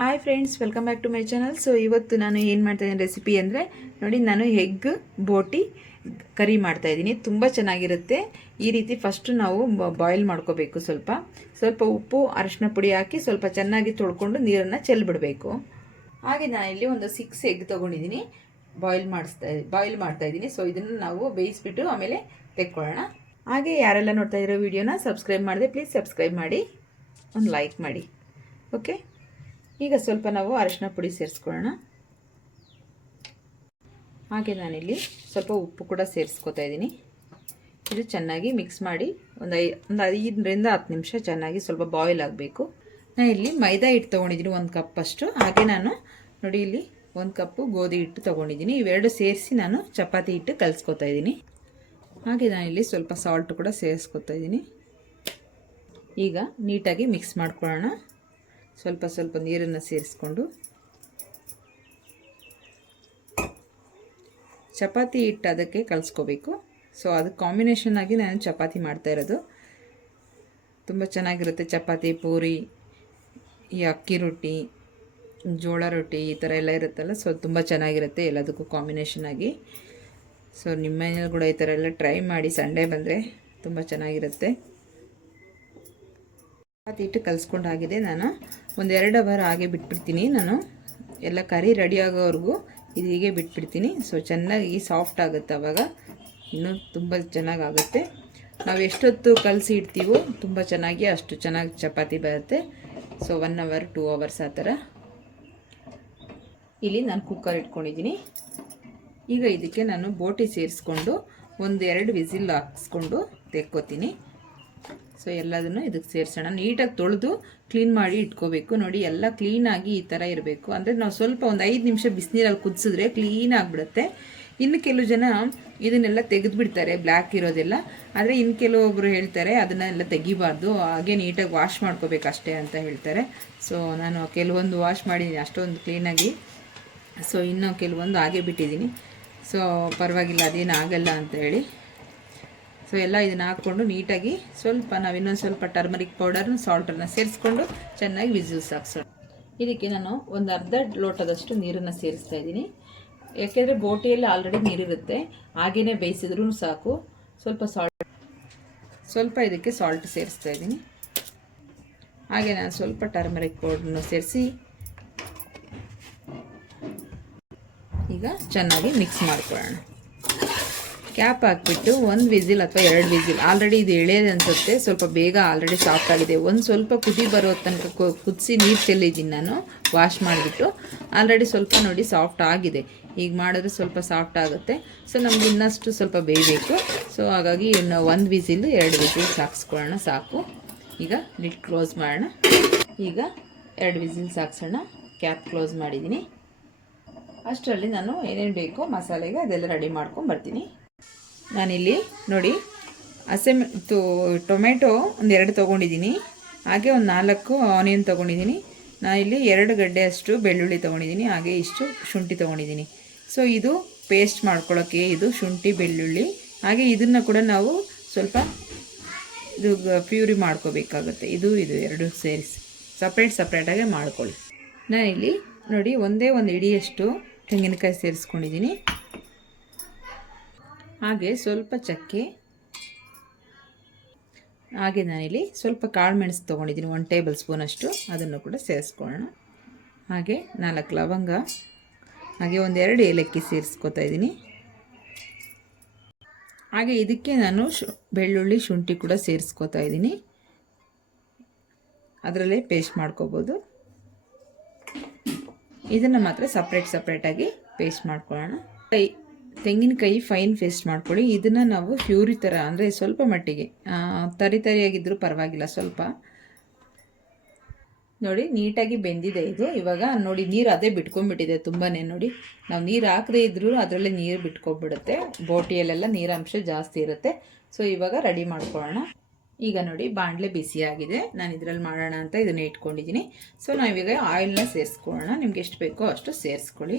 Hi friends welcome back to my channel so ಇವತ್ತು ನಾನು ಏನು ಮಾಡ್ತಾಯಿದ್ದೀನಿ ರೆಸಿಪಿ ಅಂದರೆ, ನೋಡಿ ನಾನು ಎಗ್ ಬೋಟಿ ಕರಿ ಮಾಡ್ತಾಯಿದ್ದೀನಿ ತುಂಬ ಚೆನ್ನಾಗಿರುತ್ತೆ. ಈ ರೀತಿ ಫಸ್ಟು ನಾವು ಬಾಯ್ಲ್ ಮಾಡ್ಕೋಬೇಕು ಸ್ವಲ್ಪ. ಸ್ವಲ್ಪ ಉಪ್ಪು, ಅರಿಶಿನ ಪುಡಿ ಹಾಕಿ ಸ್ವಲ್ಪ ಚೆನ್ನಾಗಿ ತೊಳ್ಕೊಂಡು ನೀರನ್ನು ಚೆಲ್ಬಿಡಬೇಕು. ಹಾಗೆ ನಾನು ಇಲ್ಲಿ ಒಂದು ಸಿಕ್ಸ್ ಎಗ್ ತೊಗೊಂಡಿದ್ದೀನಿ. ಬಾಯ್ಲ್ ಮಾಡಿಸ್ತಾ ಬಾಯ್ಲ್ ಮಾಡ್ತಾಯಿದ್ದೀನಿ ಸೊ ಇದನ್ನು ನಾವು ಬೇಯಿಸ್ಬಿಟ್ಟು ಆಮೇಲೆ ತೆಕ್ಕೊಳ್ಳೋಣ. ಹಾಗೆ ಯಾರೆಲ್ಲ ನೋಡ್ತಾ ಇರೋ ವಿಡಿಯೋನ ಸಬ್ಸ್ಕ್ರೈಬ್ ಮಾಡಿದೆ ಪ್ಲೀಸ್ ಸಬ್ಸ್ಕ್ರೈಬ್ ಮಾಡಿ. ಒಂದು ಲೈಕ್ ಮಾಡಿ. ಓಕೆ ಈಗ ಸ್ವಲ್ಪ ನಾವು ಅರಿಶಿನ ಪುಡಿ ಸೇರಿಸ್ಕೊಳ್ಳೋಣ. ಹಾಗೆ ನಾನಿಲ್ಲಿ ಸ್ವಲ್ಪ ಉಪ್ಪು ಕೂಡ ಸೇರಿಸ್ಕೊತಾ ಇದ್ದೀನಿ. ಇದು ಚೆನ್ನಾಗಿ ಮಿಕ್ಸ್ ಮಾಡಿ ಒಂದು ಐ, ಒಂದು ಐದರಿಂದ ಹತ್ತು ನಿಮಿಷ ಚೆನ್ನಾಗಿ ಸ್ವಲ್ಪ ಬಾಯ್ಲ್ ಆಗಬೇಕು. ನಾನು ಇಲ್ಲಿ ಮೈದಾ ಹಿಟ್ಟು ತೊಗೊಂಡಿದ್ದೀನಿ ಒಂದು ಕಪ್ ಅಷ್ಟು. ಹಾಗೆ ನಾನು ನೋಡಿ ಇಲ್ಲಿ ಒಂದು ಕಪ್ಪು ಗೋಧಿ ಹಿಟ್ಟು ತೊಗೊಂಡಿದ್ದೀನಿ. ಇವೆರಡು ಸೇರಿಸಿ ನಾನು ಚಪಾತಿ ಹಿಟ್ಟು ಕಲಿಸ್ಕೊತಾ ಇದ್ದೀನಿ. ಹಾಗೆ ನಾನಿಲ್ಲಿ ಸ್ವಲ್ಪ ಸಾಲ್ಟ್ ಕೂಡ ಸೇರಿಸ್ಕೊತಾ ಇದ್ದೀನಿ. ಈಗ ನೀಟಾಗಿ ಮಿಕ್ಸ್ ಮಾಡ್ಕೊಳ್ಳೋಣ. ಸ್ವಲ್ಪ ಸ್ವಲ್ಪ ನೀರನ್ನು ಸೇರಿಸ್ಕೊಂಡು ಚಪಾತಿ ಹಿಟ್ಟು ಅದಕ್ಕೆ ಕಲಿಸ್ಕೋಬೇಕು. ಸೊ ಅದು ಕಾಂಬಿನೇಷನ್ ಆಗಿ ನಾನು ಚಪಾತಿ ಮಾಡ್ತಾ ಇರೋದು. ತುಂಬ ಚೆನ್ನಾಗಿರುತ್ತೆ ಚಪಾತಿ, ಪೂರಿ, ಈ ಅಕ್ಕಿ ರೊಟ್ಟಿ, ಜೋಳ ರೊಟ್ಟಿ ಈ ಥರ ಎಲ್ಲ ಇರುತ್ತಲ್ಲ ಸೊ ತುಂಬ ಚೆನ್ನಾಗಿರುತ್ತೆ ಎಲ್ಲದಕ್ಕೂ ಕಾಂಬಿನೇಷನ್ ಆಗಿ. ಸೊ ನಿಮ್ಮ ಮನೇಲಿ ಕೂಡ ಈ ಥರ ಎಲ್ಲ ಟ್ರೈ ಮಾಡಿ, ಸಂಡೇ ಬಂದರೆ ತುಂಬ ಚೆನ್ನಾಗಿರುತ್ತೆ. ಚಪಾತಿ ಹಿಟ್ಟು ಕಲಿಸ್ಕೊಂಡಾಗಿದೆ ನಾನು. ಒಂದು ಎರಡು ಅವರ್ ಹಾಗೆ ಬಿಟ್ಬಿಡ್ತೀನಿ ನಾನು. ಎಲ್ಲ ಕರಿ ರೆಡಿ ಆಗೋವರೆಗೂ ಇದು ಹೀಗೆ ಬಿಟ್ಬಿಡ್ತೀನಿ. ಸೊ ಚೆನ್ನಾಗಿ ಸಾಫ್ಟ್ ಆಗುತ್ತೆ ಅವಾಗ. ಇನ್ನೂ ತುಂಬ ಚೆನ್ನಾಗಾಗುತ್ತೆ. ನಾವು ಎಷ್ಟೊತ್ತು ಕಲಸಿ ಇಡ್ತೀವೋ ತುಂಬ ಚೆನ್ನಾಗಿ ಅಷ್ಟು ಚೆನ್ನಾಗಿ ಚಪಾತಿ ಬರುತ್ತೆ. So one hour two hours ಆ ಥರ. ಇಲ್ಲಿ ನಾನು ಕುಕ್ಕರ್ ಇಟ್ಕೊಂಡಿದ್ದೀನಿ. ಈಗ ಇದಕ್ಕೆ ನಾನು ಬೋಟಿ ಸೇರಿಸ್ಕೊಂಡು ಒಂದು ಎರಡು ವಿಸಿಲ್ ಹಾಕ್ಸ್ಕೊಂಡು ತೆಕ್ಕೋತೀನಿ. ಸೊ ಎಲ್ಲದನ್ನು ಇದಕ್ಕೆ ಸೇರಿಸೋಣ. ನೀಟಾಗಿ ತೊಳೆದು ಕ್ಲೀನ್ ಮಾಡಿ ಇಟ್ಕೋಬೇಕು. ನೋಡಿ, ಎಲ್ಲ ಕ್ಲೀನಾಗಿ ಈ ಥರ ಇರಬೇಕು. ಅಂದರೆ ನಾವು ಸ್ವಲ್ಪ ಒಂದು ಐದು ನಿಮಿಷ ಬಿಸಿನೀರಲ್ಲಿ ಕುದಿಸಿದ್ರೆ ಕ್ಲೀನ್ ಆಗಿಬಿಡುತ್ತೆ. ಇನ್ನು ಕೆಲವು ಜನ ಇದನ್ನೆಲ್ಲ ತೆಗೆದುಬಿಡ್ತಾರೆ ಬ್ಲ್ಯಾಕ್ ಇರೋದೆಲ್ಲ. ಆದರೆ ಇನ್ನು ಕೆಲವೊಬ್ಬರು ಹೇಳ್ತಾರೆ, ಅದನ್ನೆಲ್ಲ ತೆಗಿಬಾರ್ದು. ಹಾಗೆ ನೀಟಾಗಿ ವಾಶ್ ಮಾಡ್ಕೋಬೇಕು ಅಷ್ಟೇ ಅಂತ ಹೇಳ್ತಾರೆ. ಸೊ ನಾನು ಕೆಲವೊಂದು ವಾಶ್ ಮಾಡಿದ್ದೀನಿ, ಅಷ್ಟೊಂದು ಕ್ಲೀನಾಗಿ ಸೊ ಇನ್ನೂ ಕೆಲವೊಂದು ಹಾಗೆ ಬಿಟ್ಟಿದ್ದೀನಿ. ಸೊ ಪರವಾಗಿಲ್ಲ, ಅದೇನು ಆಗಲ್ಲ ಅಂತ ಹೇಳಿ. ಸೊ ಎಲ್ಲ ಇದನ್ನು ಹಾಕ್ಕೊಂಡು ನೀಟಾಗಿ ಸ್ವಲ್ಪ ನಾವು ಇನ್ನೊಂದು ಸ್ವಲ್ಪ ಟರ್ಮರಿಕ್ ಪೌಡರ್ನ ಸಾಲ್ಟನ್ನು ಸೇರಿಸ್ಕೊಂಡು ಚೆನ್ನಾಗಿ ವಿಸಿಲ್ಸ್ ಹಾಕ್ಸೋಣ ಇದಕ್ಕೆ ನಾನು ಒಂದು ಅರ್ಧ ಲೋಟದಷ್ಟು ನೀರನ್ನು ಸೇರಿಸ್ತಾ ಇದ್ದೀನಿ. ಯಾಕೆಂದರೆ ಬೋಟಿಯಲ್ಲಿ ಆಲ್ರೆಡಿ ನೀರಿರುತ್ತೆ. ಹಾಗೇ ಬೇಯಿಸಿದ್ರೂ ಸಾಕು. ಸ್ವಲ್ಪ ಸಾಲ್ಟ್ ಸ್ವಲ್ಪ ಇದಕ್ಕೆ ಸಾಲ್ಟ್ ಸೇರಿಸ್ತಾ ಇದ್ದೀನಿ. ಹಾಗೆ ನಾನು ಸ್ವಲ್ಪ ಟರ್ಮರಿಕ್ ಪೌಡ್ರನ್ನು ಸೇರಿಸಿ ಈಗ ಚೆನ್ನಾಗಿ ಮಿಕ್ಸ್ ಮಾಡ್ಕೊಳ್ಳೋಣ. ಕ್ಯಾಪ್ ಹಾಕ್ಬಿಟ್ಟು ಒಂದು ವಿಸಿಲ್ ಅಥವಾ ಎರಡು ವಿಸಿಲ್. ಆಲ್ರೆಡಿ ಇದು ಎಳೆಯದೆ ಅನಿಸುತ್ತೆ. ಸ್ವಲ್ಪ ಬೇಗ ಆಲ್ರೆಡಿ ಸಾಫ್ಟ್ ಆಗಿದೆ. ಒಂದು ಸ್ವಲ್ಪ ಕುದಿ ಬರೋ ತನಕ ಕುದಿಸಿ ನೀರು ಚೆಲ್ಲಿದ್ದೀನಿ ನಾನು. ವಾಶ್ ಮಾಡಿಬಿಟ್ಟು. ಆಲ್ರೆಡಿ ಸ್ವಲ್ಪ ನೋಡಿ ಸಾಫ್ಟ್ ಆಗಿದೆ. ಈಗ ಮಾಡಿದ್ರೆ ಸ್ವಲ್ಪ ಸಾಫ್ಟ್ ಆಗುತ್ತೆ. ಸೊ, ನಮ್ಗೆ ಇನ್ನಷ್ಟು ಸ್ವಲ್ಪ ಬೇಯಬೇಕು. ಸೊ, ಹಾಗಾಗಿ ಇನ್ನು ಒಂದು ವಿಸಿಲ್, ಎರಡು ವಿಸಿಲ್ ಸಾಕ್ಸ್ಕೊಳ್ಳೋಣ ಸಾಕು. ಈಗ ಲಿಟ್ ಕ್ಲೋಸ್ ಮಾಡೋಣ. ಈಗ ಎರಡು ವಿಸಿಲ್ ಸಾಕ್ಸೋಣ. ಕ್ಯಾಪ್ ಕ್ಲೋಸ್ ಮಾಡಿದ್ದೀನಿ. ಅಷ್ಟರಲ್ಲಿ ನಾನು ಏನೇನು ಬೇಕೋ ಮಸಾಲೆಗೆ ಅದೆಲ್ಲ ರೆಡಿ ಮಾಡ್ಕೊಂಡು ಬರ್ತೀನಿ. ನಾನಿಲ್ಲಿ ನೋಡಿ ಹಸೆ ಟೊಮೆಟೊ ಒಂದು ಎರಡು ತೊಗೊಂಡಿದ್ದೀನಿ. ಹಾಗೆ ಒಂದು ನಾಲ್ಕು ಆನಿಯನ್ ತೊಗೊಂಡಿದ್ದೀನಿ. ನಾನಿಲ್ಲಿ ಎರಡು ಗಡ್ಡೆ ಅಷ್ಟು ಬೆಳ್ಳುಳ್ಳಿ ತೊಗೊಂಡಿದ್ದೀನಿ. ಹಾಗೆ ಇಷ್ಟು ಶುಂಠಿ ತೊಗೊಂಡಿದ್ದೀನಿ. ಸೊ ಇದು ಪೇಸ್ಟ್ ಮಾಡ್ಕೊಳ್ಳೋಕ್ಕೆ ಇದು ಶುಂಠಿ, ಬೆಳ್ಳುಳ್ಳಿ. ಹಾಗೆ ಇದನ್ನು ಕೂಡ ನಾವು ಸ್ವಲ್ಪ ಇದು ಪ್ಯೂರಿ ಮಾಡ್ಕೋಬೇಕಾಗುತ್ತೆ. ಇದು ಇದು ಎರಡು ಸೇರಿಸಿ. ಸಪ್ರೇಟ್ ಸಪ್ರೇಟಾಗೆ ಮಾಡ್ಕೊಳ್ಳಿ. ನಾನಿಲ್ಲಿ ನೋಡಿ ಒಂದೇ ಒಂದು ಇಡಿಯಷ್ಟು ತೆಂಗಿನಕಾಯಿ ಸೇರಿಸ್ಕೊಂಡಿದ್ದೀನಿ. ಹಾಗೆ ಸ್ವಲ್ಪ ಚಕ್ಕೆ, ಹಾಗೆ ನಾನಿಲ್ಲಿ ಸ್ವಲ್ಪ ಕಾಳು ಮೆಣಸು ತೊಗೊಂಡಿದ್ದೀನಿ ಒನ್ ಟೇಬಲ್ ಸ್ಪೂನಷ್ಟು ಅದನ್ನು ಕೂಡ ಸೇರಿಸ್ಕೊಳ್ಳೋಣ. ಹಾಗೆ ನಾಲ್ಕು ಲವಂಗ, ಹಾಗೆ ಒಂದೆರಡು ಏಲಕ್ಕಿ ಸೇರಿಸ್ಕೊತಾ ಇದ್ದೀನಿ. ಹಾಗೆ ಇದಕ್ಕೆ ನಾನು ಶು, ಬೆಳ್ಳುಳ್ಳಿ, ಶುಂಠಿ ಕೂಡ ಸೇರಿಸ್ಕೊತಾ ಇದ್ದೀನಿ. ಅದರಲ್ಲೇ ಪೇಸ್ಟ್ ಮಾಡ್ಕೋಬೋದು. ಇದನ್ನು ಮಾತ್ರ ಸಪ್ರೇಟ್ ಸಪ್ರೇಟಾಗಿ ಪೇಸ್ಟ್ ಮಾಡ್ಕೊಳ್ಳೋಣ. ತೆಂಗಿನಕಾಯಿ ಫೈನ್ ಪೇಸ್ಟ್ ಮಾಡ್ಕೊಳ್ಳಿ ಇದನ್ನು ನಾವು ಫ್ಯೂರಿ ಥರ ಅಂದರೆ ಸ್ವಲ್ಪ ಮಟ್ಟಿಗೆ ತರಿ ತರಿಯಾಗಿದ್ದರೂ ಪರವಾಗಿಲ್ಲ ಸ್ವಲ್ಪ. ನೋಡಿ, ನೀಟಾಗಿ ಬೆಂದಿದೆ ಇದು. ಇವಾಗ ನೋಡಿ, ನೀರು ಅದೇ ಬಿಟ್ಕೊಂಡ್ಬಿಟ್ಟಿದೆ ತುಂಬಾ ನೋಡಿ. ನಾವು ನೀರು ಹಾಕದೇ ಇದ್ರೂ ಅದರಲ್ಲೇ ನೀರು ಬಿಟ್ಕೊಬಿಡುತ್ತೆ. ಬೋಟಿಯಲ್ಲೆಲ್ಲ ನೀರಾಂಶ ಜಾಸ್ತಿ ಇರುತ್ತೆ. ಸೊ ಇವಾಗ ರೆಡಿ ಮಾಡ್ಕೊಳ್ಳೋಣ. ಈಗ ನೋಡಿ ಬಾಣಲೆ ಬಿಸಿಯಾಗಿದೆ ನಾನು ಇದರಲ್ಲಿ ಮಾಡೋಣ ಅಂತ ಇದನ್ನು ಇಟ್ಕೊಂಡಿದ್ದೀನಿ. ಸೊ ನಾವೀಗ ಆಯಿಲ್ನ ಸೇರಿಸ್ಕೊಳ್ಳೋಣ. ನಿಮ್ಗೆ ಎಷ್ಟು ಬೇಕೋ ಅಷ್ಟು ಸೇರಿಸ್ಕೊಳ್ಳಿ.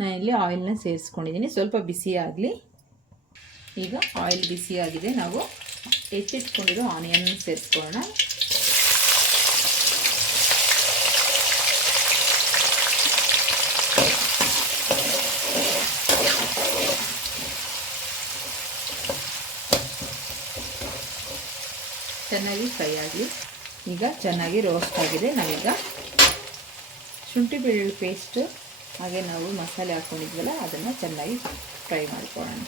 ಇಲ್ಲಿ ಆಯಿಲ್ನ ಸೇರಿಸ್ಕೊಂಡಿದ್ದೀನಿ. ಸ್ವಲ್ಪ ಬಿಸಿ ಆಗಲಿ. ಈಗ ಆಯಿಲ್ ಬಿಸಿಯಾಗಿದೆ ನಾವು ಹೆಚ್ಚಿಟ್ಕೊಂಡಿರೋ ಆನಿಯನ್ ಸೇರಿಸ್ಕೊಳ್ಳೋಣ. ಚೆನ್ನಾಗಿ ಫ್ರೈ ಆಗಲಿ. ಈಗ ಚೆನ್ನಾಗಿ ರೋಸ್ಟ್ ಆಗಿದೆ. ನಾವೀಗ ಶುಂಠಿ ಬೆಳ್ಳುಳ್ಳಿ ಪೇಸ್ಟು ಹಾಗೆ ನಾವು ಮಸಾಲೆ ಹಾಕ್ಕೊಂಡಿದ್ವಲ್ಲ ಅದನ್ನು ಚೆನ್ನಾಗಿ ಫ್ರೈ ಮಾಡ್ಕೊಳ್ಳೋಣ.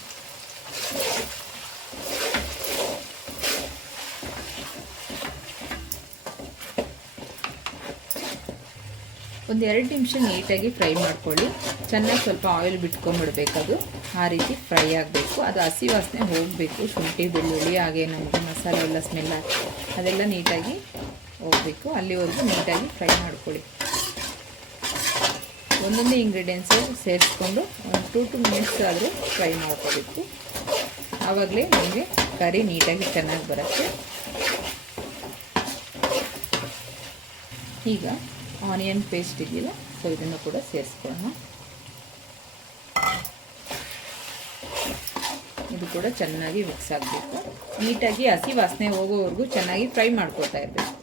ಒಂದು ಎರಡು ನಿಮಿಷ ನೀಟಾಗಿ ಫ್ರೈ ಮಾಡ್ಕೊಳ್ಳಿ. ಚೆನ್ನಾಗಿ ಸ್ವಲ್ಪ ಆಯಿಲ್ ಬಿಟ್ಕೊಂಡ್ಬಿಡ್ಬೇಕದು. ಆ ರೀತಿ ಫ್ರೈ ಆಗಬೇಕು. ಅದು ಹಸಿ ವಾಸನೆ ಹೋಗಬೇಕು. ಶುಂಠಿ, ಬೆಳ್ಳುಳ್ಳಿ, ಹಾಗೆ ನಮಗೆ ಮಸಾಲೆ ಎಲ್ಲ ಸ್ಮೆಲ್ ಅದೆಲ್ಲ ನೀಟಾಗಿ ಹೋಗಬೇಕು. ಅಲ್ಲಿವರೆಗೂ ನೀಟಾಗಿ ಫ್ರೈ ಮಾಡ್ಕೊಳ್ಳಿ. ಒಂದೊಂದೇ ಇಂಗ್ರೀಡಿಯೆಂಟ್ಸು ಸೇರಿಸ್ಕೊಂಡು ಒಂದು ಟು ಟು ಮಿನಿಟ್ಸ್ ಆದರೂ ಫ್ರೈ ಮಾಡ್ಕೋಬೇಕು. ಆವಾಗಲೇ ನಮಗೆ ಕರಿ ನೀಟಾಗಿ ಚೆನ್ನಾಗಿ ಬರುತ್ತೆ. ಈಗ ಆನಿಯನ್ ಪೇಸ್ಟ್ ಇದೆಯಲ್ಲ ಸೊ ಇದನ್ನು ಕೂಡ ಸೇರಿಸ್ಕೊಳ್ಳೋಣ. ಇದು ಕೂಡ ಚೆನ್ನಾಗಿ ಮಿಕ್ಸ್ ಆಗಬೇಕು. ನೀಟಾಗಿ ಹಸಿ ವಾಸನೆ ಹೋಗೋವರೆಗೂ ಚೆನ್ನಾಗಿ ಫ್ರೈ ಮಾಡ್ಕೊಳ್ತಾ ಇರಬೇಕು.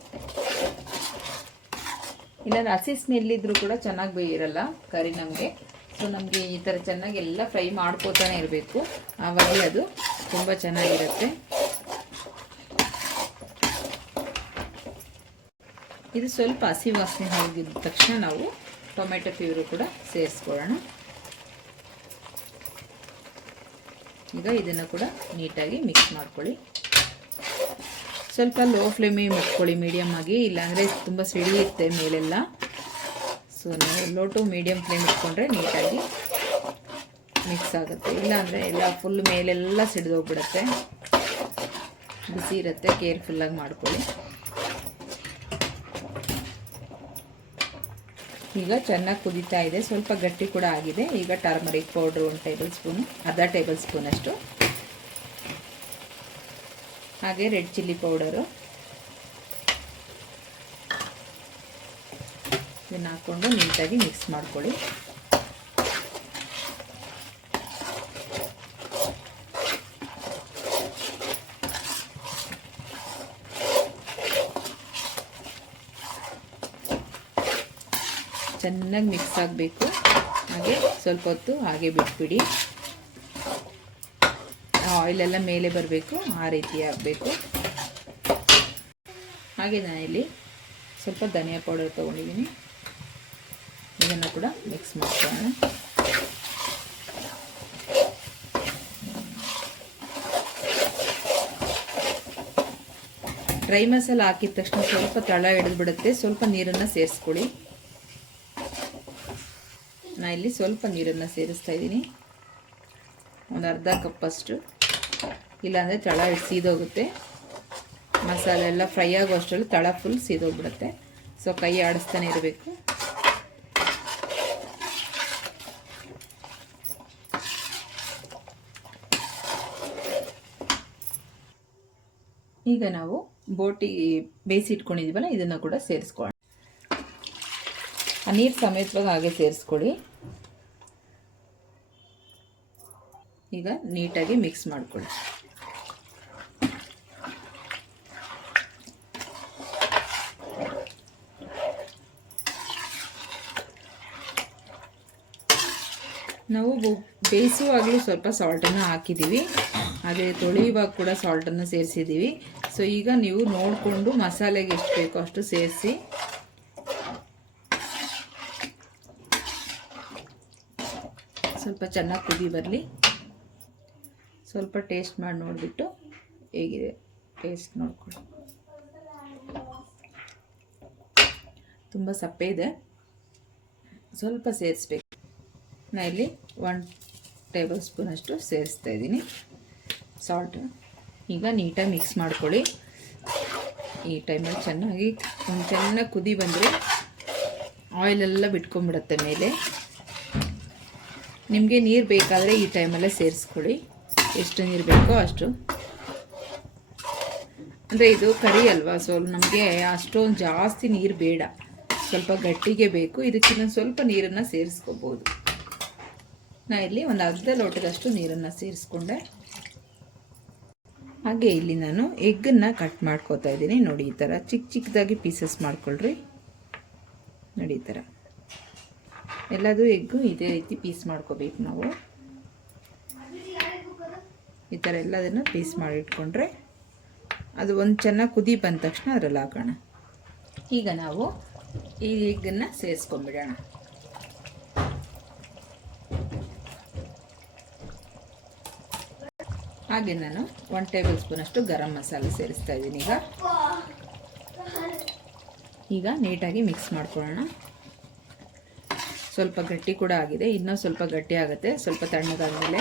ಇಲ್ಲಾಂದ್ರೆ ಹಸಿ ಸ್ಮೆಲ್ ಇದ್ರೂ ಕೂಡ ಚೆನ್ನಾಗಿ ಬೇಯಿರಲ್ಲ ಕರಿ ನಮಗೆ. ಸೊ ನಮಗೆ ಈ ಥರ ಚೆನ್ನಾಗಿ ಎಲ್ಲ ಫ್ರೈ ಮಾಡ್ಕೋತಾನೆ ಇರಬೇಕು. ಆವಾಗಲೇ ಅದು ತುಂಬ ಚೆನ್ನಾಗಿರುತ್ತೆ. ಇದು ಸ್ವಲ್ಪ ಹಸಿ ವಾಸನೆ ಹೋಗಿದ ತಕ್ಷಣ ನಾವು ಟೊಮೆಟೊ ಪ್ಯೂರು ಕೂಡ ಸೇರಿಸ್ಕೊಳ್ಳೋಣ. ಈಗ ಇದನ್ನು ಕೂಡ ನೀಟಾಗಿ ಮಿಕ್ಸ್ ಮಾಡ್ಕೊಳ್ಳಿ. ಸ್ವಲ್ಪ ಲೋ ಫ್ಲೇಮೇ ಮುಟ್ಕೊಳ್ಳಿ ಮೀಡಿಯಮ್ ಆಗಿ. ಇಲ್ಲಾಂದರೆ ತುಂಬ ಸಿಡಿಯುತ್ತೆ ಮೇಲೆಲ್ಲ. ಸೊ ನಾವು ಲೋ ಟು ಮೀಡಿಯಮ್ ಫ್ಲೇಮ್ ಇಟ್ಕೊಂಡ್ರೆ ನೀಟಾಗಿ ಮಿಕ್ಸ್ ಆಗುತ್ತೆ. ಇಲ್ಲಾಂದರೆ ಎಲ್ಲ ಫುಲ್ ಮೇಲೆಲ್ಲ ಸಿಡಿದೋಗ್ಬಿಡುತ್ತೆ ಬಿಸಿ ಇರುತ್ತೆ ಕೇರ್ಫುಲ್ಲಾಗಿ ಮಾಡ್ಕೊಳ್ಳಿ. ಈಗ ಚೆನ್ನಾಗಿ ಕುದೀತಾ ಇದೆ. ಸ್ವಲ್ಪ ಗಟ್ಟಿ ಕೂಡ ಆಗಿದೆ. ಈಗ ಟರ್ಮರಿಕ್ ಪೌಡ್ರ್ ಒಂದು ಟೇಬಲ್ ಸ್ಪೂನು ಅರ್ಧ ಟೇಬಲ್ ಸ್ಪೂನಷ್ಟು ಹಾಗೆ ರೆಡ್ ಚಿಲ್ಲಿ ಪೌಡರು. ಇದನ್ನು ಹಾಕ್ಕೊಂಡು ನೀಟಾಗಿ ಮಿಕ್ಸ್ ಮಾಡ್ಕೊಳ್ಳಿ. ಚೆನ್ನಾಗಿ ಮಿಕ್ಸ್ ಆಗಬೇಕು. ಹಾಗೆ ಸ್ವಲ್ಪ ಹೊತ್ತು ಹಾಗೆ ಬಿಟ್ಬಿಡಿ. ಆಯಿಲೆಲ್ಲ ಮೇಲೆ ಬರಬೇಕು, ಆ ರೀತಿ ಆಗಬೇಕು ಹಾಗೆ ನಾನು ಇಲ್ಲಿ ಸ್ವಲ್ಪ ಧನಿಯಾ ಪೌಡರ್ ತೊಗೊಂಡಿದ್ದೀನಿ. ಇದನ್ನು ಕೂಡ ಮಿಕ್ಸ್ ಮಾಡ್ಕೊಳ್ಳೋಣ. ಡ್ರೈ ಮಸಾಲ ಹಾಕಿದ ತಕ್ಷಣ ಸ್ವಲ್ಪ ತಳ ಹಿಡಿದ್ಬಿಡುತ್ತೆ. ಸ್ವಲ್ಪ ನೀರನ್ನು ಸೇರಿಸ್ಕೊಳ್ಳಿ. ನಾನು ಇಲ್ಲಿ ಸ್ವಲ್ಪ ನೀರನ್ನು ಸೇರಿಸ್ತಾ ಇದ್ದೀನಿ. ಒಂದು ಅರ್ಧ ಕಪ್ಪಷ್ಟು ಇಲ್ಲಾಂದರೆ ತಳ ಸೀದೋಗುತ್ತೆ. ಮಸಾಲೆ ಎಲ್ಲ ಫ್ರೈ ಆಗೋ ಅಷ್ಟರಲ್ಲಿ ತಳ ಫುಲ್ ಸೀದೋಗ್ಬಿಡುತ್ತೆ. ಸೊ ಕೈ ಆಡಿಸ್ತಾನೆ ಇರಬೇಕು. ಈಗ ನಾವು ಬೋಟಿ ಬೇಯಿಸಿಟ್ಕೊಂಡಿದ್ವಲ್ಲ ಇದನ್ನು ಕೂಡ ಸೇರಿಸ್ಕೊಳ್ಳೋಣ. ಆ ನೀರು ಸಮೇತವಾಗಿ ಹಾಗೆ ಸೇರಿಸ್ಕೊಳ್ಳಿ. ಈಗ ನೀಟಾಗಿ ಮಿಕ್ಸ್ ಮಾಡ್ಕೊಳ್ಳಿ. ನಾವು ಬೇಯಿಸುವಾಗಲೂ ಸ್ವಲ್ಪ ಸಾಲ್ಟನ್ನು ಹಾಕಿದ್ದೀವಿ ಅದೇ ತೊಳೆಯುವಾಗ ಕೂಡ ಸಾಲ್ಟನ್ನು ಸೇರಿಸಿದ್ದೀವಿ ಸೊ ಈಗ ನೀವು ನೋಡಿಕೊಂಡು ಮಸಾಲೆಗೆ ಎಷ್ಟು ಬೇಕೋ ಅಷ್ಟು ಸೇರಿಸಿ. ಸ್ವಲ್ಪ ಚೆನ್ನಾಗಿ ಕುದಿ ಬರಲಿ. ಸ್ವಲ್ಪ ಟೇಸ್ಟ್ ಮಾಡಿ ನೋಡಿಬಿಟ್ಟು ಹೇಗಿದೆ ಟೇಸ್ಟ್ ನೋಡ್ಕೊಳ್ಳಿ. ತುಂಬ ಸಪ್ಪೆ ಇದೆ. ಸ್ವಲ್ಪ ಸೇರಿಸ್ಬೇಕು. ನಾ ಇಲ್ಲಿ ಒನ್ ಟೇಬಲ್ ಸ್ಪೂನಷ್ಟು ಸೇರಿಸ್ತಾ ಇದ್ದೀನಿ. ಸಾಲ್ಟ್ ಈಗ ನೀಟಾಗಿ ಮಿಕ್ಸ್ ಮಾಡ್ಕೊಳ್ಳಿ. ಈ ಟೈಮಲ್ಲಿ ಚೆನ್ನಾಗಿ ಒಂದು ಚೆನ್ನಾಗಿ ಕುದಿ ಬಂದರೆ ಆಯಿಲೆಲ್ಲ ಬಿಟ್ಕೊಂಡ್ಬಿಡುತ್ತೆ ಮೇಲೆ. ನಿಮಗೆ ನೀರು ಬೇಕಾದರೆ ಈ ಟೈಮಲ್ಲೇ ಸೇರಿಸ್ಕೊಳ್ಳಿ. ಎಷ್ಟು ನೀರು ಬೇಕೋ ಅಷ್ಟು. ಅಂದರೆ ಇದು ಕರಿ ಅಲ್ವಾ, ಸೊ ನಮಗೆ ಅಷ್ಟೊಂದು ಜಾಸ್ತಿ ನೀರು ಬೇಡ. ಸ್ವಲ್ಪ ಗಟ್ಟಿಗೆ ಬೇಕು ಇದಕ್ಕಿಂತ ಸ್ವಲ್ಪ ನೀರನ್ನು ಸೇರಿಸ್ಕೋಬೋದು. ನಾ ಇಲ್ಲಿ ಒಂದು ಅರ್ಧ ಲೋಟದಷ್ಟು ನೀರನ್ನು ಸೇರಿಸ್ಕೊಂಡೆ. ಹಾಗೆ ಇಲ್ಲಿ ನಾನು ಎಗ್ಗನ್ನು ಕಟ್ ಮಾಡ್ಕೋತಾ ಇದ್ದೀನಿ. ನೋಡಿ, ಈ ಥರ ಚಿಕ್ಕ ಚಿಕ್ಕದಾಗಿ ಪೀಸಸ್ ಮಾಡ್ಕೊಳ್ರಿ. ನೋಡಿ, ಈ ಥರ ಎಲ್ಲದೂ ಎಗ್ಗು ಇದೇ ರೀತಿ ಪೀಸ್ ಮಾಡ್ಕೋಬೇಕು ನಾವು. ಈ ಥರ ಎಲ್ಲದನ್ನು ಪೀಸ್ ಮಾಡಿಟ್ಕೊಂಡ್ರೆ ಅದು ಒಂದು ಚೆನ್ನಾಗಿ ಕುದಿ ಬಂದ ತಕ್ಷಣ ಅದರಲ್ಲಿ ಹಾಕೋಣ. ಈಗ ನಾವು ಈ ಇದನ್ನು ಸೇರಿಸ್ಕೊಂಬಿಡೋಣ ಹಾಗೆ ನಾನು ಒನ್ ಟೇಬಲ್ ಸ್ಪೂನಷ್ಟು ಗರಂ ಮಸಾಲೆ ಸೇರಿಸ್ತಾ ಇದ್ದೀನಿ ಈಗ. ಈಗ ನೀಟಾಗಿ ಮಿಕ್ಸ್ ಮಾಡ್ಕೊಳ್ಳೋಣ. ಸ್ವಲ್ಪ ಗಟ್ಟಿ ಕೂಡ ಆಗಿದೆ, ಇನ್ನೂ ಸ್ವಲ್ಪ ಗಟ್ಟಿ ಆಗುತ್ತೆ, ಸ್ವಲ್ಪ ತಣ್ಣಗಾದ್ಮೇಲೆ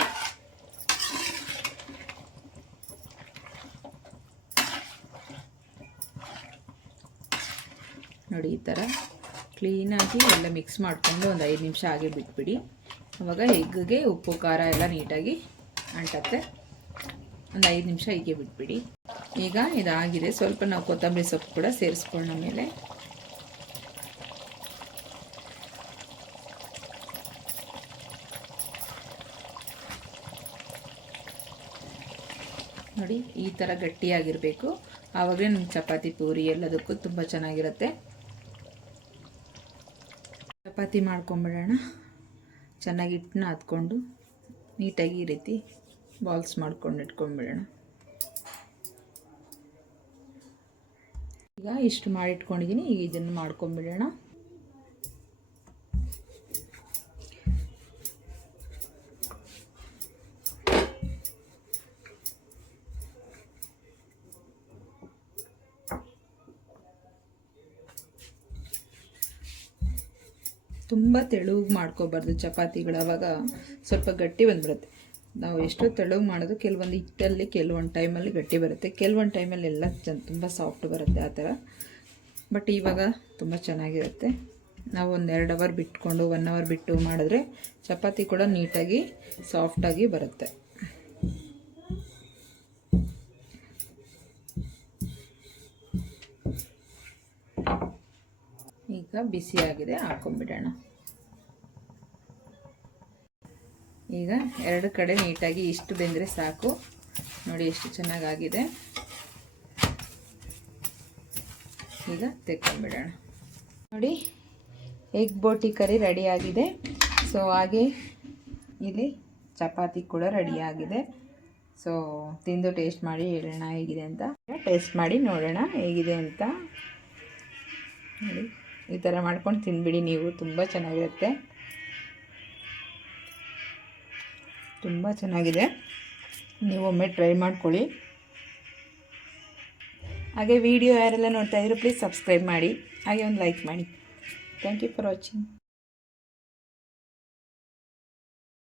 ನೋಡಿ ಈ ಥರ ಕ್ಲೀನಾಗಿ ಎಲ್ಲ ಮಿಕ್ಸ್ ಮಾಡಿಕೊಂಡು ಒಂದು ಐದು ನಿಮಿಷ ಹಾಗೆ ಬಿಟ್ಬಿಡಿ. ಆವಾಗ ಎಗ್ಗಿಗೆ ಉಪ್ಪು, ಖಾರ ಎಲ್ಲ ನೀಟಾಗಿ ಅಂಟತ್ತೆ. ಒಂದು ಐದು ನಿಮಿಷ ಹೀಗೆ ಬಿಟ್ಬಿಡಿ. ಈಗ ಇದಾಗಿದೆ. ಸ್ವಲ್ಪ ನಾವು ಕೊತ್ತಂಬರಿ ಸೊಪ್ಪು ಕೂಡ ಸೇರಿಸ್ಕೊಂಡ ಮೇಲೆ. ನೋಡಿ, ಈ ಥರ ಗಟ್ಟಿಯಾಗಿರಬೇಕು. ಆವಾಗಲೇ ನಮ್ಮ ಚಪಾತಿ ಪೂರಿ ಎಲ್ಲದಕ್ಕೂ ತುಂಬ ಚೆನ್ನಾಗಿರುತ್ತೆ. ಚಪಾತಿ ಮಾಡ್ಕೊಂಬಿಡೋಣ. ಚೆನ್ನಾಗಿ ಹಿಟ್ಟನ್ನ ಹತ್ಕೊಂಡು ನೀಟಾಗಿ ಈ ರೀತಿ ಬಾಲ್ಸ್ ಮಾಡ್ಕೊಂಡು ಇಟ್ಕೊಂಡ್ಬಿಡೋಣ ಈಗ ಇಷ್ಟು ಮಾಡಿಟ್ಕೊಂಡಿದ್ದೀನಿ. ಈಗ ಇದನ್ನು ಮಾಡ್ಕೊಂಬಿಡೋಣ. ತೆಳುಗೆ ಮಾಡ್ಕೋಬಾರ್ದು ಚಪಾತಿಗಳು, ಅವಾಗ ಸ್ವಲ್ಪ ಗಟ್ಟಿ ಬಂದ್ಬಿಡುತ್ತೆ. ನಾವು ಎಷ್ಟೋ ತೆಳುಗೆ ಮಾಡೋದು ಕೆಲವೊಂದು ಹಿಟ್ಟಲ್ಲಿ ಕೆಲವೊಂದು ಟೈಮಲ್ಲಿ ಗಟ್ಟಿ ಬರುತ್ತೆ. ಕೆಲವೊಂದು ಟೈಮಲ್ಲಿ ಎಲ್ಲ ಚ ತುಂಬ ಸಾಫ್ಟ್ ಬರುತ್ತೆ ಆ ಥರ. ಬಟ್ ಇವಾಗ ತುಂಬ ಚೆನ್ನಾಗಿರುತ್ತೆ. ನಾವು ಒಂದು ಎರಡು ಅವರ್ ಬಿಟ್ಕೊಂಡು, ಒನ್ ಅವರ್ ಬಿಟ್ಟು ಮಾಡಿದ್ರೆ ಚಪಾತಿ ಕೂಡ ನೀಟಾಗಿ, ಸಾಫ್ಟಾಗಿ ಬರುತ್ತೆ. ಈಗ ಬಿಸಿಯಾಗಿದೆ, ಹಾಕೊಂಡ್ಬಿಡೋಣ. ಈಗ ಎರಡು ಕಡೆ ನೀಟಾಗಿ ಇಷ್ಟು ಬೆಂದರೆ ಸಾಕು. ನೋಡಿ ಎಷ್ಟು ಚೆನ್ನಾಗಾಗಿದೆ. ಈಗ ತೆಕ್ಕೊಂಡ್ಬಿಡೋಣ ನೋಡಿ ಎಗ್ ಬೋಟಿ ಕರಿ ರೆಡಿಯಾಗಿದೆ. ಸೊ ಹಾಗೆ ಇಲ್ಲಿ ಚಪಾತಿ ಕೂಡ ರೆಡಿಯಾಗಿದೆ. ಸೊ ತಿಂದು ಟೇಸ್ಟ್ ಮಾಡಿ ಹೇಳೋಣ ಹೇಗಿದೆ ಅಂತ. ಟೇಸ್ಟ್ ಮಾಡಿ ನೋಡೋಣ ಹೇಗಿದೆ ಅಂತ. ನೋಡಿ, ಈ ಥರ ಮಾಡ್ಕೊಂಡು ತಿನ್ಬಿಡಿ ನೀವು. ತುಂಬ ಚೆನ್ನಾಗಿರುತ್ತೆ. ತುಂಬ ಚೆನ್ನಾಗಿದೆ. ನೀವು ಒಮ್ಮೆ ಟ್ರೈ ಮಾಡ್ಕೊಳ್ಳಿ. ಹಾಗೆ ವಿಡಿಯೋ ಯಾರೆಲ್ಲ ನೋಡ್ತಾ ಇದ್ರು ಪ್ಲೀಸ್ ಸಬ್ಸ್ಕ್ರೈಬ್ ಮಾಡಿ. ಹಾಗೆ ಒಂದು ಲೈಕ್ ಮಾಡಿ. Thank you for watching